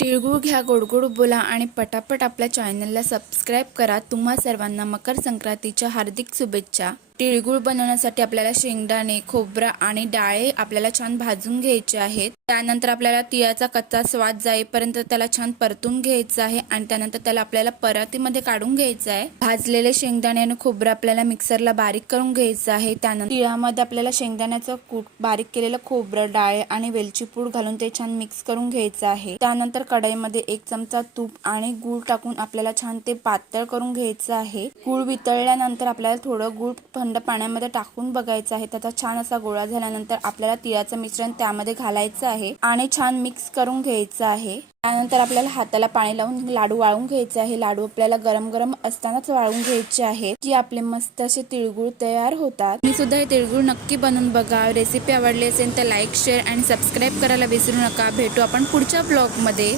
तिळगुळ घ्या, गोड गोड बोला आणि पटापट आपल्या चॅनलला सबस्क्राईब करा। तुम्हा सर्वांना मकर संक्रांतीच्या हार्दिक शुभेच्छा। तिळगुळ बनवण्यासाठी आपल्याला शेंगदाणे, खोबरा आणि डाळे आपल्याला छान भाजून घ्यायचे आहेत। त्यानंतर आपल्याला तिळाचा कच्चा स्वाद जाईपर्यंत त्याला छान परतून घ्यायचं आहे आणि त्यानंतर त्याला आपल्याला परातीमध्ये काढून घ्यायचं आहे। भाजलेले शेंगदाणे आणि खोबरं आपल्याला मिक्सरला बारीक करून घ्यायचं आहे। त्यानंतर तिळामध्ये आपल्याला शेंगदाण्याचं कूट, बारीक केलेलं खोबरं, डाळे आणि वेलची पूड घालून ते छान मिक्स करून घ्यायचं आहे। त्यानंतर कढईमध्ये 1 चमचा तूप आणि गूळ टाकून आपल्याला छान ते पातळ करून घ्यायचं आहे। गूळ वितळल्यानंतर आपल्याला थोडं गूळ थंड पाण्यामध्ये टाकून बघायचं आहे। त्याचा छान असा गोळा झाल्यानंतर आपल्याला तिळाचं मिश्रण त्यामध्ये घालायचं आहे आणि छान मिक्स करून घ्यायचं आहे। त्यानंतर आपल्याला हाताला पाणी लावून लाडू वाळून घ्यायचे आहे। लाडू आपल्याला गरम गरम असतानाच वाळून घ्यायचे आहेत, की आपले मस्त असे तिळगुळ तयार होतात। मी सुद्धा हे तिळगुळ नक्की बनवून बघा। रेसिपी आवडली असेल तर लाईक, शेअर आणि सबस्क्राईब करायला विसरू नका। भेटू आपण पुढच्या ब्लॉग मध्ये।